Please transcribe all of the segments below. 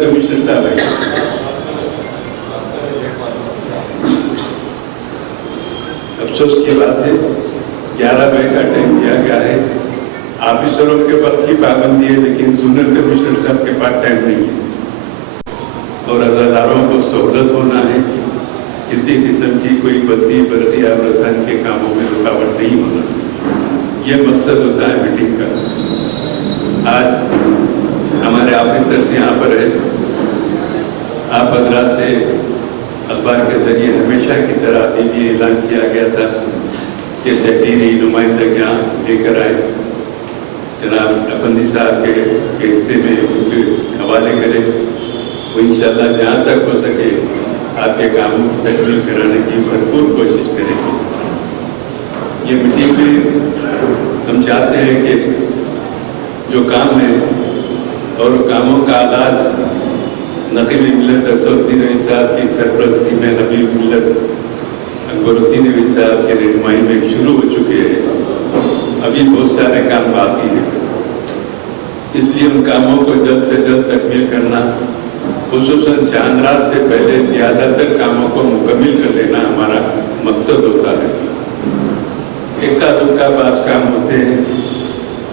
Commissioner साहब है। अफसोस की बात है 11 मई का टाइम दिया गया है। ऑफिसरों के वक्त की पाबंदी है, लेकिन जोनल कमिश्नर साहब के पास टाइम नहीं है और अदालतों को सहूलत होना है। किसी किस्म की कोई बत्ती बरती या रसायन के कामों में रुकावट नहीं होना, ये मकसद होता है मीटिंग का। आज हमारे ऑफिसर्स यहाँ पर है। आप मद्रास से अखबार के जरिए हमेशा की तरह अभी भी ऐलान किया गया था कि तहरीरी नुमाइंदगियाँ लेकर आए, जनाब अफंदी साहब के हिस्से में उनके हवाले करें। वो इंशाल्लाह जहाँ तक हो सके आपके कामों की तकमील कराने की भरपूर कोशिश करेंगे। ये मीटिंग में हम चाहते हैं कि जो काम है और कामों का आगाज नकीब मिल्लत असदुद्दीन अवी साहब की सरपरस्ती में हबीब मिल्लत अकबरुद्दीन अवी साहब के रहनुमाई में शुरू हो चुके हैं। अभी बहुत सारे काम बाकी हैं, इसलिए उन कामों को जल्द से जल्द तकमील करना, खुसूसन चांद रात से पहले ज़्यादातर कामों को मुकम्मल कर लेना हमारा मकसद होता है। इक्का दुक्का बाज़ काम होते हैं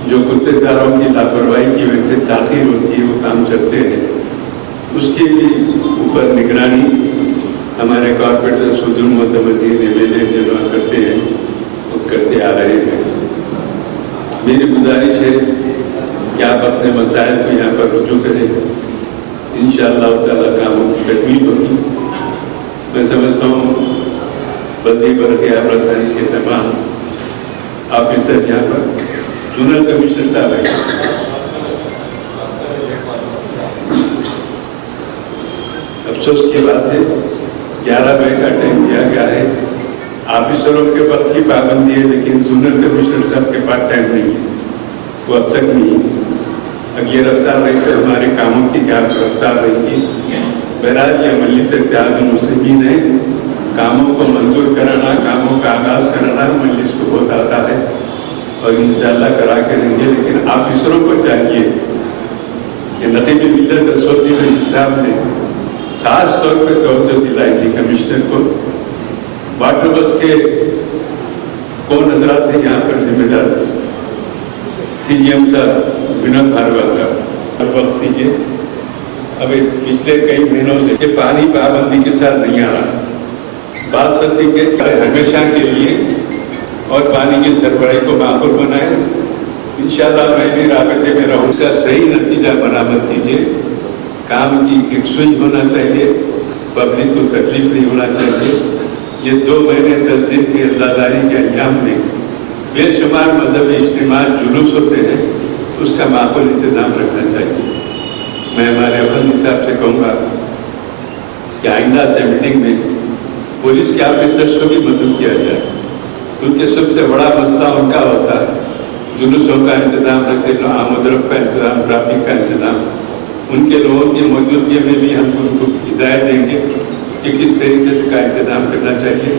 जो गुत्तेदारों की लापरवाही की वजह से ताख़ीर होती है, वो काम चलते हैं। उसकी भी ऊपर निगरानी हमारे कॉर्पोरेटर सुदूर मोतमदीन एमएलए जमा करते हैं, वो करते आ रहे हैं। मेरी गुजारिश है कि आप अपने मसाइल को यहाँ पर रुजू करें, इंशाअल्लाह ताला कामों की तकमील होगी। मैं समझता हूँ बल्दी बरके आबरासानी के तमाम ऑफिसर यहाँ पर जोनल कमिश्नर साहब है। अफसोस की बात है 11 मई का टाइम दिया गया है। ऑफिसरों के वक्त की पाबंदी है, लेकिन जोनल कमिश्नर साहब के पास टाइम नहीं है, वो अब तक नहीं। अब ये रफ्तार रही तो हमारे कामों की क्या रफ्तार रहेगी। बहरहाल ये मजलिस इत्तेहादुल मुस्लिमीन है, कामों को मंजूर कराना, कामों का आगाज़ कराना मजलिस को बहुत आता है और इंशाअल्लाह करा करेंगे। लेकिन ऑफिसरों को चाहिए कि नकीब मिल्लत असदुद्दीन अवी साहब ने खास तौर पर तवज्जो दिलाई थी कमिश्नर को। वाटर बस के कौन हजरात हैं यहाँ पर जिम्मेदार? CGM साहब विनोद भारद्वाज साहब, वक्त दीजिए। अब पिछले कई महीनों से ये पानी पाबंदी के साथ नहीं आ रहा। बात सत्य के हमेशा के लिए और पानी की सरबराही को माकूल बनाए। इंशाअल्लाह मैं भी राबते में रहूँ, उसका सही नतीजा बरामद कीजिए। काम की एक सुई होना चाहिए, पब्लिक को तकलीफ नहीं होना चाहिए। ये 2 महीने 10 दिन की अज़ादारी के अंजाम में बेशुमार मजहबी इज्तिमात जुलूस होते हैं, उसका माकूल इंतज़ाम रखना चाहिए। मैं हमारे अफंदी साहब से कहूँगा कि आइंदा से मीटिंग में पुलिस के ऑफिसर्स को भी मदद किया जाए, क्योंकि सबसे बड़ा मसला उनका होता है। जुलूसों का इंतज़ाम रखते, आमद-ओ-रफ़्त का इंतज़ाम, ट्रैफिक का इंतज़ाम। उनके लोगों की मौजूदगी में भी हम उनको हिदायत देंगे कि किस तरीके से का इंतज़ाम करना चाहिए।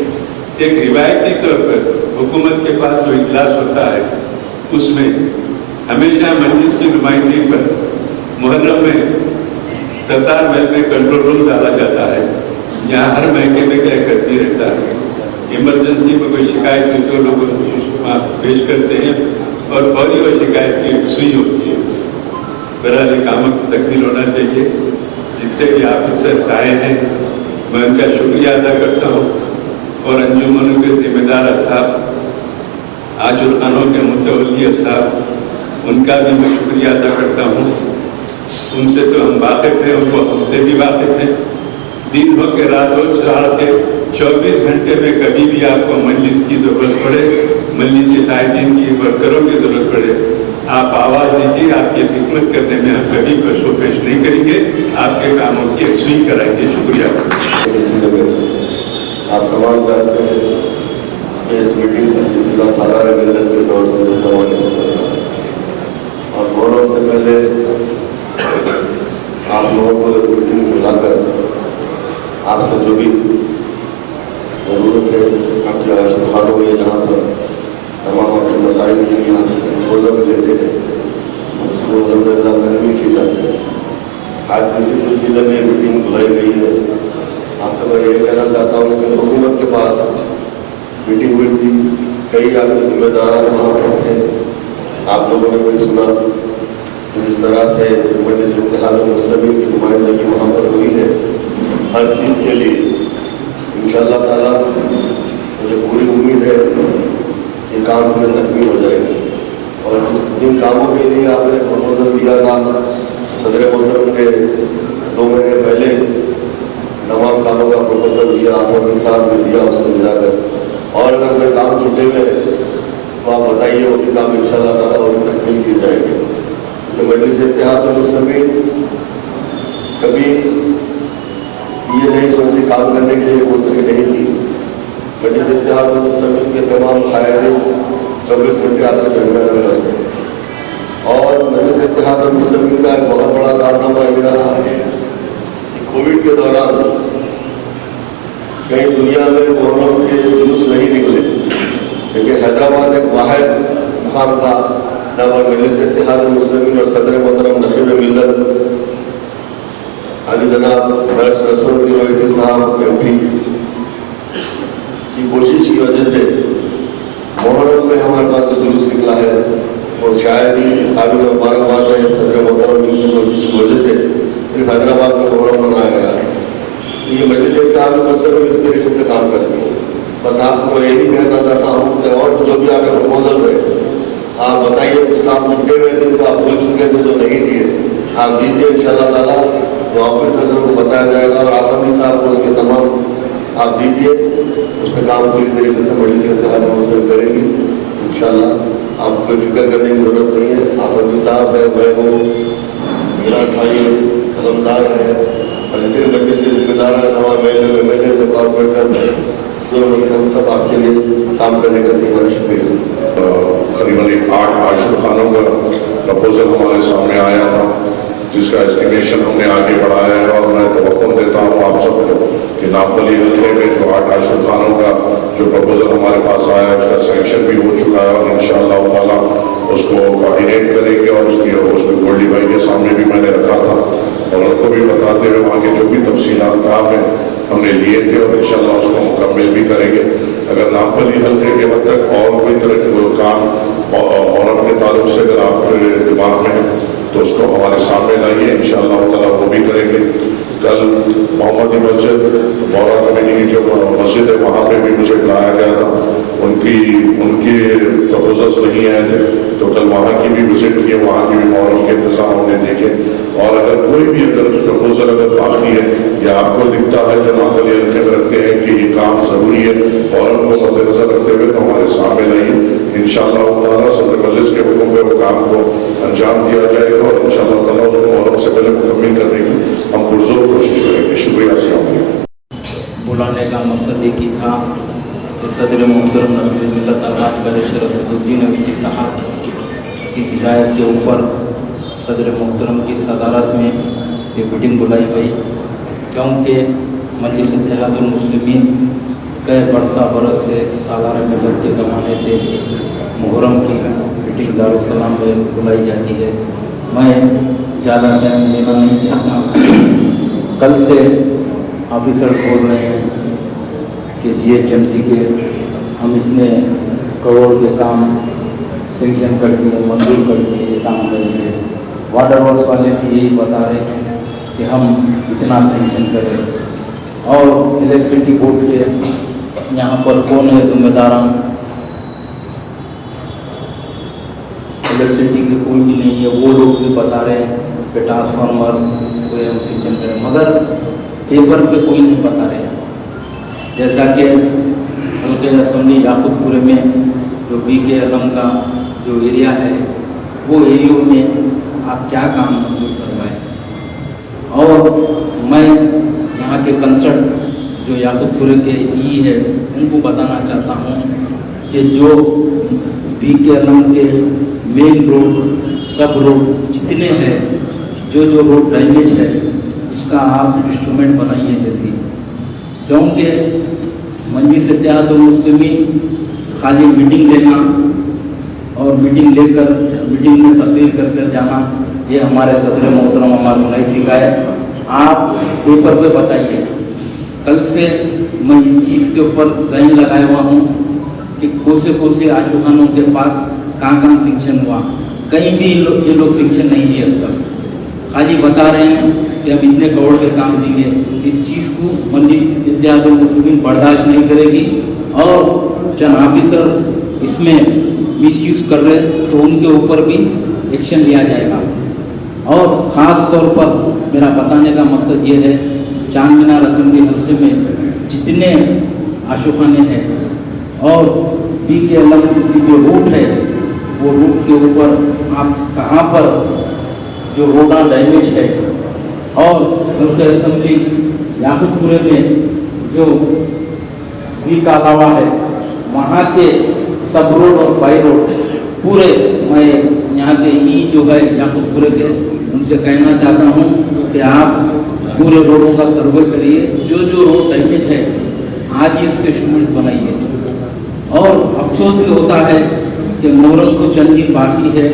एक रिवायती तौर पर हुकूमत के पास जो इजलास होता है, उसमें हमेशा मजलिस की नुमाइंदगी पर मुहर्रम में सरदार महल में कंट्रोल रूम डाला जाता है, जहाँ हर महंगे में क्या करती रहता है। इमरजेंसी में कोई शिकायत हुई तो लोग पेश करते हैं और फौरी वो शिकायत की सुई होती है। बहरहाल कामों की तकमील होना चाहिए। जितने भी ऑफिसर्स आए हैं मैं उनका शुक्रिया अदा करता हूँ और अंजुमनों के जिम्मेदार साहब, आजुल खानों के मुतवल्ली साहब, उनका भी मैं शुक्रिया अदा करता हूँ। उनसे तो हम वाकिफ़ हैं, उनको हमसे भी वाकिफ़ हैं। दिन हो के रात हो, 24 घंटे में कभी भी आपको मजलिस की ज़रूरत पड़े, मजलिस के कायदीन की वर्करों की ज़रूरत पड़े, आप आवाज़ दीजिए। आपकी खिदमत करने में हम कभी कशोपेश नहीं करेंगे, आपके कामों की यकसुई कराएंगे। शुक्रिया। आप तमाम जानते हैं कि इस मीटिंग का सिलसिला सालाना मिल्लत के दौर से 2 ज़माने से चल रहा है और मुहर्रम से पहले आप लोगों को मीटिंग में बुलाकर आपसे जो भी ज़रूरत है आपके आशुखानों में, जहाँ पर तमाम अपने मसाइल के लिए आपसे मदद लेते हैं, उसको अलहम्दुलिल्लाह तकमील की जाती है। आज इसी सिलसिले में मीटिंग बुलाई गई है। आपसे मैं यही कहना चाहता हूँ कि हुकूमत के पास मीटिंग हुई थी, कई आपके जिम्मेदार वहाँ पर थे, आप लोगों ने भी सुना जिस तरह से मजलिस इत्तेहाद मुस्लिमीन की नुमाइंदगी वहाँ पर हुई है। हर चीज़ के लिए इंशाअल्लाह ताला मुझे पूरी उम्मीद है ये काम पूरे तकमील हो जाएगी। और जिन कामों के लिए आपने प्रपोजल दिया था, सदर मोहतरम ने 2 महीने पहले तमाम कामों का प्रपोजल दिया, आफत साहब ने दिया उसको मिलाकर। और अगर कोई काम छूटे हुए हैं तो आप बताइए, वो भी काम इंशाअल्लाह ताला और तकमील किए जाएंगे। तो मजलिस इत्तेहाद मुस्लिमीन कभी ये नहीं सोची काम करने के लिए कोताही नहीं की। मजलिस इत्तेहाद मुस्लिमीन के तमाम कायदे 24 घंटे आपके दरमियान में रहते हैं। और मजलिस इत्तेहाद मुस्लिमीन का एक बहुत बड़ा कारनामा ये रहा है कि कोविड के दौरान कहीं दुनिया में मुहर्रम के जुलूस नहीं निकले, लेकिन हैदराबाद एक वाहिद मुकाम था जहाँ पर मजलिस इत्तेहाद मुस्लिमीन और सदर मोहतरम नखीब मिल्लत अली जनाब बरस रसूलुद्दीन अवैसी साहब MP की कोशिश की वजह से मुहर्रम में हमारे पास जो जुलूस निकला है वो शायद ही काबिल मुबारकबाद है। सदर मोहतरम की कोशिश की वजह से सिर्फ हैदराबाद में मुहर्रम मनाया गया है। ये मजलिस इत्तेहाद मुस्लिमीन इस तरीके से काम करती है। बस आपको मैं यही कहना चाहता हूँ कि और जो भी आपके प्रपोजल्स है आप बताइए, कुछ काम छूटे हुए जिनको आप भूल चुके थे जो नहीं दिए आप दीजिए, इंशाअल्लाह ताला जो ऑफिसर्स को बताया जाएगा और आफमी साहब को उसके तमाम आप दीजिए, उस पर काम पूरी तरीके से मजलिस इत्तेहाद मुस्लिमीन करेगी इंशाअल्लाह। आप कोई फिक्र करने की ज़रूरत नहीं है। आफमी साहब है, मैं हूँ, मेरा भाई कलमदार है और जितने मजलिस के जिम्मेदार हैं, हमारे MLA से कॉर्पोरेटर्स हैं, हम सब आपके लिए काम करने का तैयार है। शुक्रिया। करीबन 8 आशुल खानों का प्रपोजल हमारे सामने आया था, जिसका एस्टिमेशन हमने आगे बढ़ाया है। और मैं तवक्कुल देता हूँ आप सबको कि नापली हल्के में जो 8 आशुल खानों का जो प्रपोजल हमारे पास आया है उसका सैंक्शन भी हो चुका है और इंशाअल्लाह ताला उसको कोऑर्डिनेट करेंगे। और उसको गोल्डी भाई के सामने भी मैंने रखा था और उनको भी बताते हुए वहाँ के जो भी तफसीलात काम है हमने लिए थे और इंशाअल्लाह उसको मुकम्मल भी करेंगे। अगर नापली हल्के के हद तक और कोई तरह के काम औरत के ताल्लुक से अगर आपके दिमाग में है तो उसको हमारे सामने लाइए, इंशाअल्लाह ताला वो भी करेंगे। कल मोहम्मदी मस्जिद मौरा कमेटी की जो मस्जिद है वहाँ पे भी मुझे बुलाया गया था, उनकी प्रपोजल्स नहीं आए थे तो कल वहाँ की भी विजिट किए, वहाँ की भी मुहर्रम के इंतजाम हमने देखे। और अगर कोई भी प्रपोजल अगर बाकी है या आपको दिखता है जो नापली हल्के में रखते हैं कि ये काम ज़रूरी है और उनको मद्देनजर रखते हुए तो हमारे सामने लाइए, इंशाअल्लाह ताला सदर मजलिस के हुक्म पे वो काम को अंजाम दिया जाएगा और इंशाअल्लाह ताला उसको मुहर्रम से पहले मुकम्मल करने की हम पुरजोर कोशिश करेंगे। शुक्रिया। अस्सलाम वालेकुम। बुलाने का मकसद एक ही था कि सदर मोहतरम नखीब मिल्लत अल्हाज बरस रसूलुद्दीन अवैसी साहब की हिदायत के ऊपर सदर मोहतरम की सदारत में ये मीटिंग बुलाई गई, क्योंकि मजलिस इत्तेहाद मुस्लिमीन कई बरस से सालाना मिल्लत के ज़माने से मुहर्रम की मीटिंग दारुस्सलाम में बुलाई जाती है। मैं ज़्यादा टाइम लेना नहीं चाहता। कल से ऑफिसर बोल रहे हैं कि GHMC के हम इतने करोड़ के काम सेंक्शन कर दिए, मंजूर कर दिए, ये काम करेंगे। वाटर वर्क्स वाले भी यही बता रहे हैं कि हम इतना सेंक्शन करें। और इलेक्ट्रिसिटी बोर्ड के यहाँ पर कौन है जिम्मेदारान, इलेक्ट्रिसिटी के कोई भी नहीं है, वो लोग भी बता रहे हैं कि ट्रांसफार्मर्स कोई हम सेंक्शन करें, मगर पेपर पे कोई नहीं बता रहे। जैसा कि हल्के असम्बली याकूतपुरे में जो BK आलम का जो एरिया है वो एरियो में आप क्या काम मंजूर करवाएं। और मैं यहाँ के कंसर्ट जो याकूतपुरे के ई है उनको बताना चाहता हूँ कि जो BK आलम के मेन रोड, सब रोड जितने हैं, जो रोड डैमेज है उसका आप इंस्ट्रूमेंट बनाइए जल्दी, क्योंकि मजलिस इत्तेहाद मुस्लिमीन खाली मीटिंग लेना और मीटिंग लेकर मीटिंग में तस्वीर कर जाना ये हमारे सदर मोहतरम हमारे को नहीं सिखाया। आप पेपर पे बताइए। कल से मैं इस चीज़ के ऊपर लाइन लगाया हुआ हूँ कि कोसे आशुखानों के पास कहाँ शिक्षण हुआ, कहीं भी ये लोग शिक्षण नहीं दिए अब तक। खाली बता रहे हैं कि अब इतने करोड़ के काम दिए। इस चीज़ को मंजिल इत्यादि मुस्लिम बर्दाश्त नहीं करेगी और चंद ऑफिसर इसमें मिसयूज कर रहे तो उनके ऊपर भी एक्शन लिया जाएगा। और ख़ास तौर पर मेरा बताने का मकसद ये है, चांद मीनार असेंबली हल्के में जितने आशुखाने हैं और BKLM की जो रूट है वो रूट के ऊपर आप कहाँ पर जो रोडा डैमेज है और हल्के असेंबली याकूबपुरे में जो बी का अलावा है वहाँ के सब रोड और बाई रोड पूरे, मैं यहाँ के ई जो है याकूबपुरे के उनसे कहना चाहता हूँ कि आप पूरे रोडों का सर्वे करिए, जो रोड डैमेज है आज ही इसके एस्टिमेट्स बनाइए। और अफसोस भी होता है कि मुहर्रम को चंद दिन बाकी है,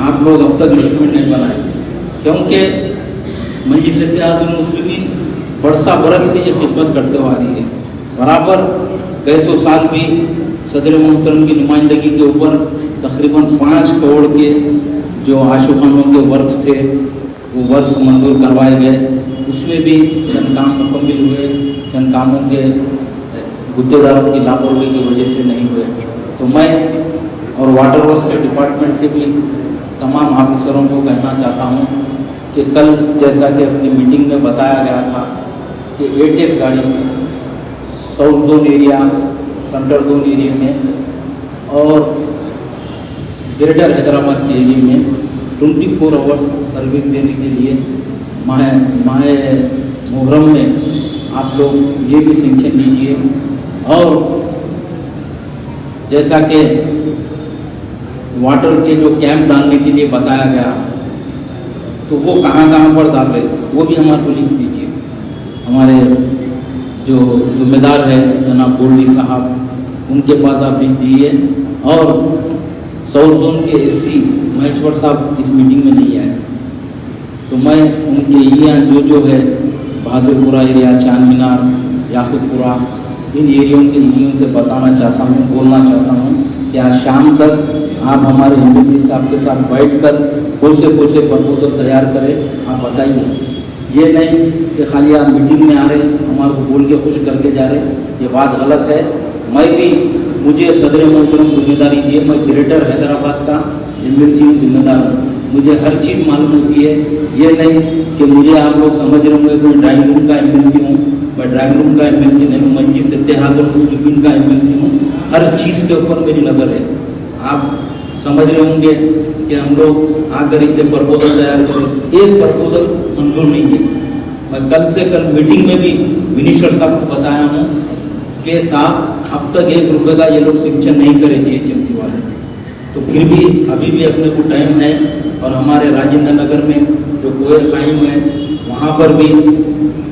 आप लोग अब तक एस्टिमेट नहीं बनाए, क्योंकि मजलिस इत्तेहादुल मुस्लिमीन बरसा बरस से ये खिदमत करते हुआ आ रही है। बराबर कई सौ साल भी सदर मोहतरम की नुमाइंदगी के ऊपर तकरीबन 5 करोड़ के जो आशुखानों के वर्क्स थे वो वर्क्स मंजूर करवाए गए। उसमें भी चंद काम मुकम्मल हुए, चंद कामों के गुत्तेदारों की लापरवाही की वजह से नहीं हुए। तो मैं और वाटर वर्क्स के डिपार्टमेंट के भी तमाम ऑफिसरों को कहना चाहता हूँ कि कल जैसा कि अपनी मीटिंग में बताया गया था कि एक गाड़ी south zone area, central zone area में और ग्रेटर हैदराबाद के एरिया में 24 आवर्स सर्विस देने के लिए माह मुहर्रम में आप लोग ये भी सैंक्शन दीजिए। और जैसा कि वाटर के जो कैंप डालने के लिए बताया गया तो वो कहाँ पर डाल रहे वो भी हमारे को लिख दीजिए। हमारे जो जिम्मेदार है जनाब गोल्डी साहब उनके पास आप लिख दीजिए। और साउथ जोन के SC महेश्वर साहब इस मीटिंग में नहीं आए तो मैं उनके यहाँ जो है बहादुरपुरा एरिया, चांद मीनार, याकूबपुरा, इन एरियों से बताना चाहता हूँ, बोलना चाहता हूँ कि आज शाम तक आप हमारे एमडीसी साहब के साथ बैठकर कौन से प्रपोजल तैयार करें। आप बताइए, ये नहीं कि खाली आप मीटिंग में आ रहे हमारे को बोल के खुश करके जा रहे, ये बात गलत है। मैं भी मुझे सदर मोहतरम जिम्मेदारी दी है, मैं ग्रेटर हैदराबाद का MLC जिम्मेदार हूँ, मुझे हर चीज़ मालूम होती है। ये नहीं कि मुझे आप लोग समझ रहे होंगे कि ड्राइंग रूम का MLC हूँ, मैं ड्राइंग रूम का MLC नहीं हूँ, मजलिस इत्तेहादुल मुस्लिमीन का MLC हूँ। हर चीज़ के ऊपर मेरी नज़र है। आप समझ रहे होंगे कि हम लोग आकर इतने प्रपोजल तैयार करें, एक प्रपोजल मंजूर नहीं है। मैं कल मीटिंग में भी मिनिस्टर साहब को बताया हूँ कि साहब अब तक 1 रुपये का ये लोग सैंक्शन नहीं करे GHMC वाले, तो फिर भी अभी भी अपने को टाइम है। और हमारे राजेंद्र नगर में जो कोयल खाइम है वहाँ पर भी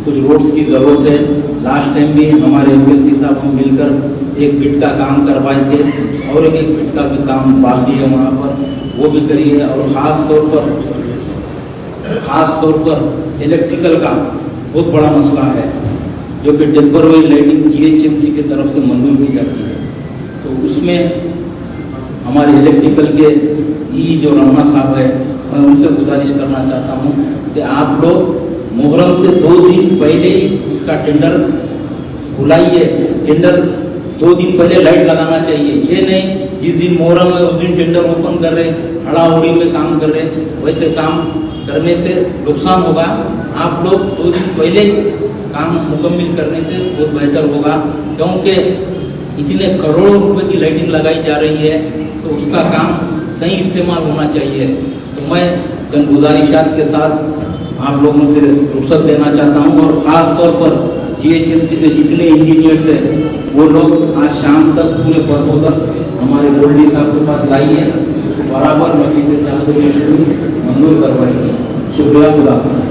कुछ रोड्स की ज़रूरत है। लास्ट टाइम भी हमारे MLC साहब को मिलकर एक बिट का काम करवाए थे और एक बिट का भी काम बाकी है वहाँ पर, वो भी करिए। और ख़ास तौर पर इलेक्ट्रिकल का बहुत बड़ा मसला है जो कि टेम्पररी लाइटिंग GHMC की तरफ से मंजूर की जाती है, तो उसमें हमारे इलेक्ट्रिकल के जो रमना साहब है, मैं उनसे गुजारिश करना चाहता हूँ कि आप लोग मुहर्रम से 2 दिन पहले ही इसका टेंडर बुलाइए। टेंडर 2 दिन पहले लाइट लगाना चाहिए। ये नहीं जिस दिन मुहर्रम है उस दिन टेंडर ओपन कर रहे, हड़ाहुड़ी में काम कर रहे, वैसे काम करने से नुकसान होगा। आप लोग 2 दिन पहले काम मुकम्मल करने से बहुत बेहतर होगा, क्योंकि इतने करोड़ों रुपए की लाइटिंग लगाई जा रही है तो उसका काम सही इस्तेमाल होना चाहिए। तो मैं चंद गुजारिशात के साथ आप लोगों से रुखसत लेना चाहता हूँ। और ख़ास तौर पर GHMC के जितने इंजीनियर्स हैं वो लोग आज शाम तक पूरे प्रपोजल हमारे गोल्डी साहब के पास लाइए, बराबर मजलिस से मंजूर करवाएंगे। शुक्रिया, खुदा हाफ़िज़।